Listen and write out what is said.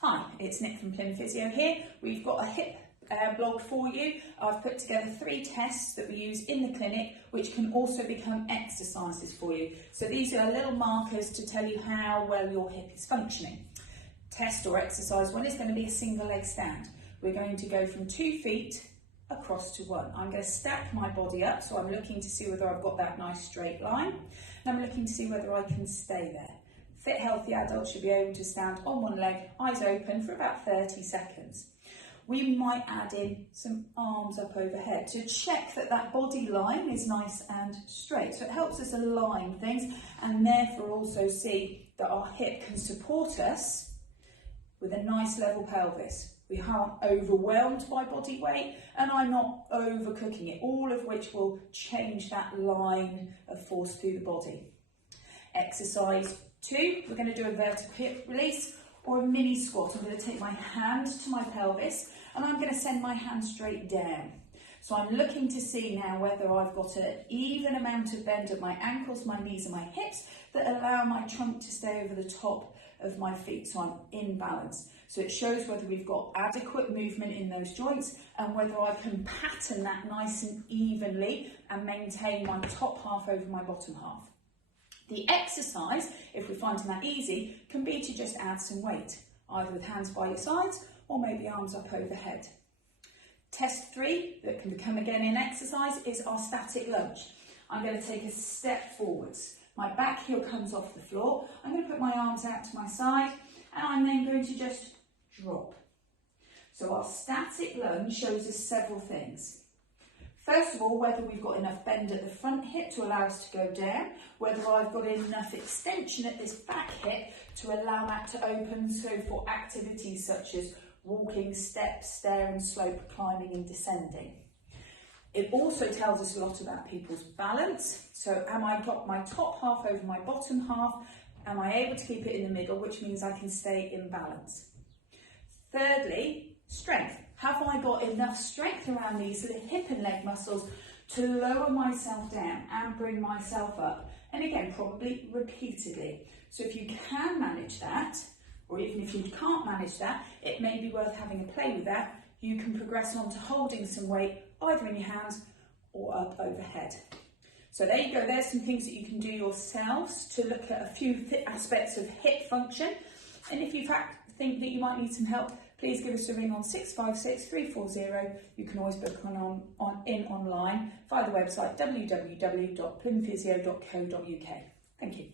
Hi, it's Nick from Plym Physio here. We've got a hip blog for you. I've put together 3 tests that we use in the clinic, which can also become exercises for you. So these are little markers to tell you how well your hip is functioning. Test or exercise 1 is going to be a single leg stand. We're going to go from 2 feet across to 1. I'm going to stack my body up, so I'm looking to see whether I've got that nice straight line, and I'm looking to see whether I can stay there. Fit, healthy adults should be able to stand on one leg, eyes open, for about 30 seconds. We might add in some arms up overhead to check that that body line is nice and straight. So it helps us align things and therefore also see that our hip can support us with a nice level pelvis. We aren't overwhelmed by body weight and I'm not overcooking it, all of which will change that line of force through the body. Exercise 2, we're going to do a vertical hip release or a mini squat. I'm going to take my hand to my pelvis and I'm going to send my hand straight down. So I'm looking to see now whether I've got an even amount of bend at my ankles, my knees and my hips that allow my trunk to stay over the top of my feet, so I'm in balance. So it shows whether we've got adequate movement in those joints and whether I can pattern that nice and evenly and maintain my top half over my bottom half. The exercise, if we're finding that easy, can be to just add some weight, either with hands by your sides or maybe arms up overhead. Test 3, that can become again in exercise, is our static lunge. I'm going to take a step forwards. My back heel comes off the floor. I'm going to put my arms out to my side and I'm then going to just drop. So our static lunge shows us several things. First of all, whether we've got enough bend at the front hip to allow us to go down, whether I've got enough extension at this back hip to allow that to open, so for activities such as walking, steps, stair and slope, climbing and descending. It also tells us a lot about people's balance. So am I got my top half over my bottom half? Am I able to keep it in the middle, which means I can stay in balance? Thirdly, strength. Have I got enough strength around these sort of hip and leg muscles to lower myself down and bring myself up? And again, probably repeatedly. So if you can manage that, or even if you can't manage that, it may be worth having a play with that. You can progress on to holding some weight, either in your hands or up overhead. So there you go, there's some things that you can do yourselves to look at a few aspects of hip function. And if you think that you might need some help, please give us a ring on 656 340. You can always book in online via the website www.plymphysio.co.uk. Thank you.